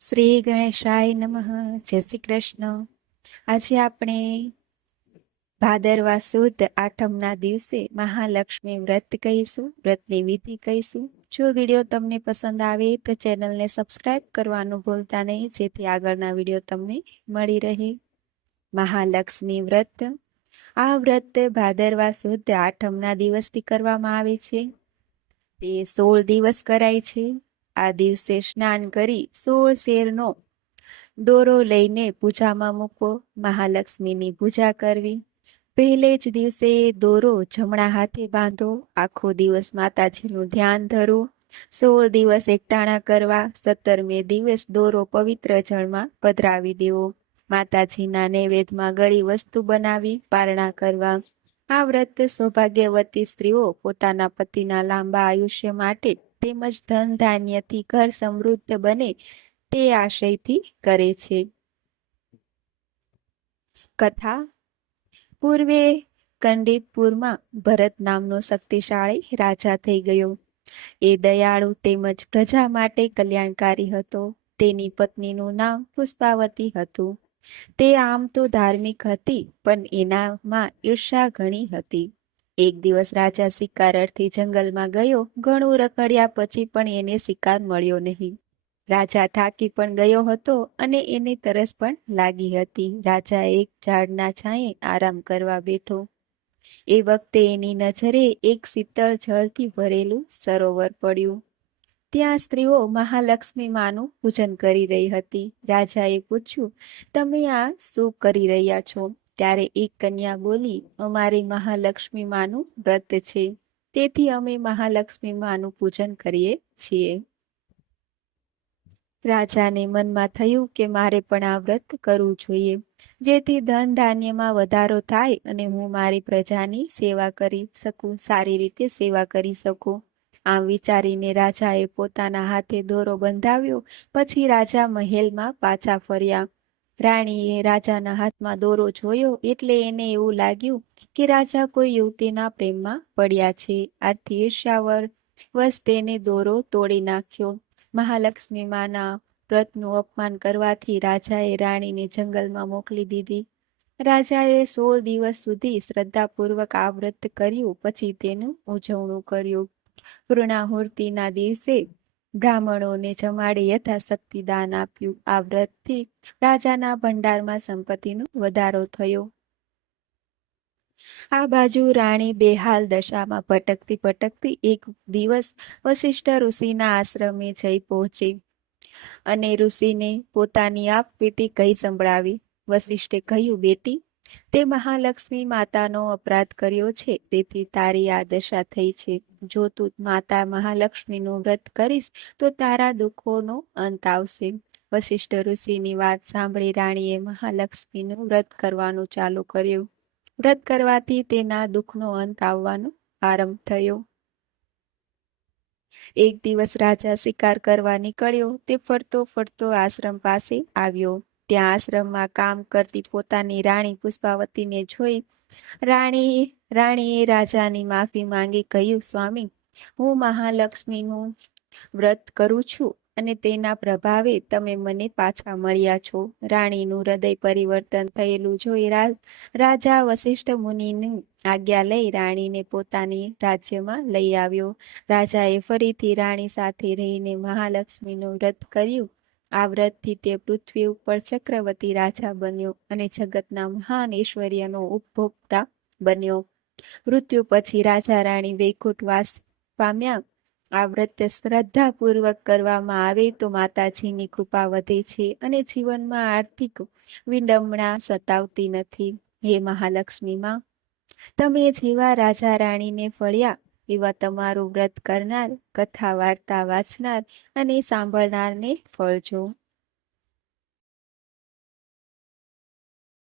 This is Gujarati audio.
શ્રી ગણેશાય નમઃ. જય શ્રી કૃષ્ણ. આજે આપણે ભાદરવા સુદ આઠમના દિવસે મહાલક્ષ્મી વ્રત કહીશું, વ્રતની વિધિ કહીશું. જો વીડિયો તમને પસંદ આવે તો ચેનલને સબસ્ક્રાઇબ કરવાનું ભૂલતા નહીં, જેથી આગળના વીડિયો તમને મળી રહે. મહાલક્ષ્મી વ્રત. આ વ્રત ભાદરવા સુદ આઠમના દિવસથી કરવામાં આવે છે. તે સોળ દિવસ કરાય છે. આ દિવસે સ્નાન કરી સોળ શેરનો દોરો લઈને પૂજામાં મૂકવો. મહાલક્ષ્મીની પૂજા કરવી. પહેલે જ દિવસે દોરો જમણા હાથે બાંધો. આખો દિવસ માતાજીનું ધ્યાન ધરો સોળ દિવસ એકટાણા કરવા સત્તરમે દિવસ દોરો પવિત્ર જળમાં પધરાવી દેવો. માતાજીના નૈવેદ્યમાં ગળી વસ્તુ બનાવી પારણા કરવા. આ વ્રત સૌભાગ્યવતી સ્ત્રીઓ પોતાના પતિના લાંબા આયુષ્ય માટે તેમજ ધન ધાન્યથી ઘર સમૃદ્ધ બને તે આશયથી કરે છે. કથા. પૂર્વે કંડિતપુરમાં ભરત નામનો શક્તિશાળી રાજા થઈ ગયો. એ દયાળુ તેમજ પ્રજા માટે કલ્યાણકારી હતો. તેની પત્નીનું નામ પુષ્પાવતી હતું. તે આમ તો ધાર્મિક હતી, પણ એનામાં ઈર્ષા ઘણી હતી. એક દિવસ રાજા શિકાર જંગલમાં ગયો, ઘણું રખડ્યા પછી પણ એને શિકાર મળ્યો નહીં. રાજા થાકી પણ ગયો હતો અને એને તરસ પણ લાગી હતી. રાજા એક ઝાડના છાંયે આરામ કરવા બેઠો. એ વખતે એની નજરે એક શીતળ જળથી ભરેલું સરોવર પડ્યું. ત્યાં સ્ત્રીઓ મહાલક્ષ્મી માનું પૂજન કરી રહી હતી. રાજાએ પૂછ્યું, તમે આ શું કરી રહ્યા છો? ત્યારે એક કન્યા બોલી, અમારી મહાલક્ષ્મી માનું વ્રત છે. તેથી અમે મહાલક્ષ્મી માનું પૂજન કરીએ છીએ. રાજાને મનમાં થયું કે મારે પણ આ વ્રત કરવું જોઈએ. જેથી ધન ધાન્યમાં વધારો થાય અને હું મારી પ્રજાની સેવા કરી શકું, સારી રીતે સેવા કરી શકું. આમ વિચારીને રાજાએ પોતાના હાથે દોરો બંધાવ્યો. પછી રાજા મહેલમાં પાછા ફર્યા. રાણીએ રાજાના હાથમાં દોરો જોયો એટલે એને એવું લાગ્યું કે રાજા કોઈ યુવતીના પ્રેમમાં પડ્યા છે. આથી ઈર્ષ્યાવર વશ તેને દોરો તોડી નાખ્યો. મહાલક્ષ્મી માના વ્રતનું અપમાન કરવાથી રાજાએ રાણીને જંગલમાં મોકલી દીધી. રાજાએ સોળ દિવસ સુધી શ્રદ્ધાપૂર્વક આ વ્રત કર્યું, પછી તેનું ઉજવણું કર્યું. પૂર્ણાહુર્તિના દિવસે બ્રાહ્મણોને જમાડી યથાશક્તિ દાન આપ્યું. આ વ્રતથી રાજાના ભંડારમાં સંપત્તિનો વધારો થયો. આ બાજુ રાણી બેહાલ દશામાં ભટકતી ભટકતી એક દિવસ વશિષ્ઠ ઋષિના આશ્રમે જઈ પહોંચી અને ઋષિને પોતાની આપવીતી કહી સંભળાવી. વશિષ્ઠે કહ્યું, બેટી તે મહાલક્ષ્મી માતાનો અપરાધ કર્યો છે. તેથી તારી આ દશા થઈ છે. જો તું માતા મહાલક્ષ્મીનું વ્રત કરીશ, તો તારા દુઃખોનો અંત આવશે. વશિષ્ઠ ઋષિની વાત સાંભળી રાણીએ મહાલક્ષ્મીનું વ્રત કરવાનું ચાલુ કર્યું. વ્રત કરવાથી તેના દુઃખનો અંત આવવાનો આરંભ થયો. એક દિવસ રાજા શિકાર કરવા નીકળ્યો. તે ફરતો ફરતો આશ્રમ પાસે આવ્યો. ત્યાં આશ્રમમાં કામ કરતી પોતાની રાણી પુષ્પાવતીને જોઈ, રાણી, રાણીએ રાજાની માફી માંગી કહ્યું, સ્વામી, હું મહાલક્ષ્મીનું વ્રત કરું છું અને તેના પ્રભાવે તમે મને પાછા મળ્યા છો. રાણીનું હૃદય પરિવર્તન થયેલું જોઈ રાજા વશિષ્ઠ મુનિની આજ્ઞા લઈ રાણીને પોતાની રાજ્યમાં લઈ આવ્યો. રાજાએ ફરીથી રાણી સાથે રહીને મહાલક્ષ્મીનું વ્રત કર્યું. આ વ્રતથી તે પૃથ્વી ઉપર ચક્રવર્તી રાજા બન્યો અને જગતના મહાન ઐશ્વર્યનો ઉપભોક્તા બન્યો. મૃત્યુ પછી રાજા રાણી વૈકુંઠવાસ પામ્યા. આ વ્રત શ્રદ્ધાપૂર્વક કરવામાં આવે તો માતાજીની કૃપા વધે છે અને જીવનમાં આર્થિક વિડંબણા સતાવતી નથી. હે મહાલક્ષ્મીમાં, તમે જેવા રાજા રાણીને ફળ્યા એવા તમારું વ્રત કરનાર કથા વાર્તા વાંચનાર અને સાંભળનારને ફળજો.